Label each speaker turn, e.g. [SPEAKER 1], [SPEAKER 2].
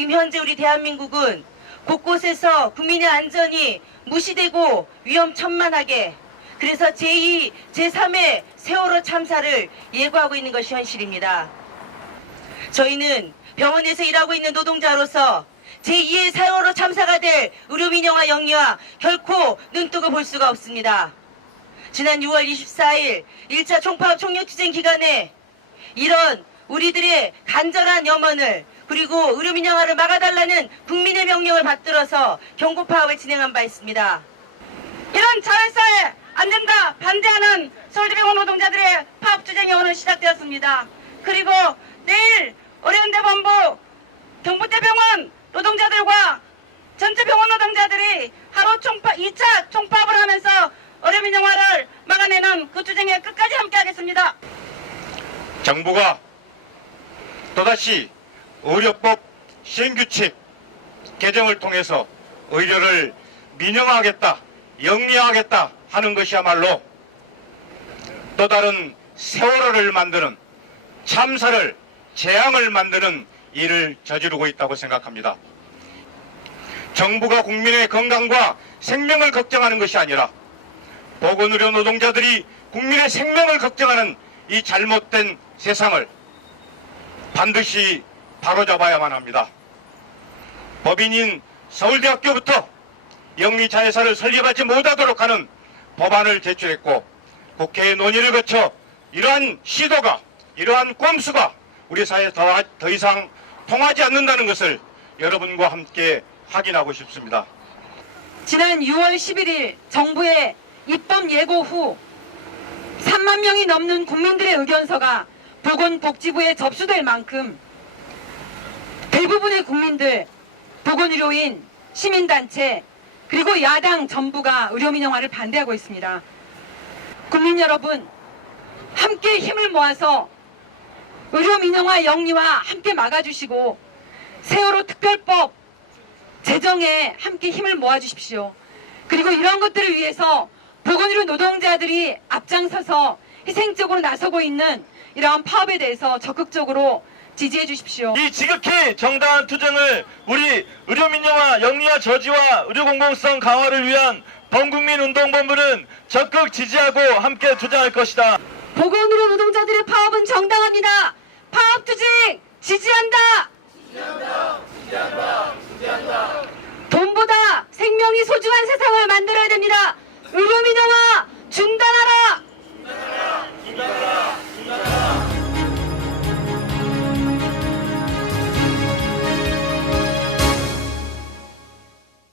[SPEAKER 1] 지금 현재 우리 대한민국은 곳곳에서 국민의 안전이 무시되고 위험천만하게 그래서 제2, 제3의 세월호 참사를 예고하고 있는 것이 현실입니다. 저희는 병원에서 일하고 있는 노동자로서 제2의 세월호 참사가 될 의료민영화 영리와 결코 눈뜨고 볼 수가 없습니다. 지난 6월 24일 1차 총파업 총력투쟁 기간에 이런 우리들의 간절한 염원을 그리고 의료민영화를 막아달라는 국민의 명령을 받들어서 경고 파업을 진행한 바 있습니다.
[SPEAKER 2] 이런 자회사에 안 된다 반대하는 서울대병원 노동자들의 파업 투쟁이 오늘 시작되었습니다. 그리고 내일 어려운대본부 경북대병원 노동자들과 전체 병원 노동자들이 하루 총파 2차 총파업을 하면서 어려민영화를 막아내는 그 투쟁에 끝까지 함께하겠습니다.
[SPEAKER 3] 정부가 또다시 의료법 시행규칙 개정을 통해서 의료를 민영화하겠다, 영리화하겠다 하는 것이야말로 또 다른 세월호를 만드는 참사를 재앙을 만드는 일을 저지르고 있다고 생각합니다. 정부가 국민의 건강과 생명을 걱정하는 것이 아니라 보건의료 노동자들이 국민의 생명을 걱정하는 이 잘못된 세상을 반드시 바로잡아야만 합니다. 법인인 서울대학교부터 영리자회사를 설립하지 못하도록 하는 법안을 제출했고 국회의 논의를 거쳐 이러한 시도가 이러한 꼼수가 우리 사회에 더, 더 이상 통하지 않는다는 것을 여러분과 함께 확인하고 싶습니다.
[SPEAKER 4] 지난 6월 11일 정부의 입법 예고 후 3만 명이 넘는 국민들의 의견서가 보건복지부에 접수될 만큼 대부분의 국민들, 보건의료인, 시민단체, 그리고 야당 전부가 의료민영화를 반대하고 있습니다. 국민 여러분, 함께 힘을 모아서 의료민영화 영리화 함께 막아주시고 세월호 특별법 재정에 함께 힘을 모아주십시오. 그리고 이런 것들을 위해서 보건의료 노동자들이 앞장서서 희생적으로 나서고 있는 이러한 파업에 대해서 적극적으로 지지해 주십시오.
[SPEAKER 5] 이 지극히 정당한 투쟁을 우리 의료민영화 영리화 저지와 의료공공성 강화를 위한 범국민운동본부는 적극 지지하고 함께 투쟁할 것이다.
[SPEAKER 4] 보건의료 노동자들의 파업은 정당합니다. 파업 투쟁 지지한다. 됩니다.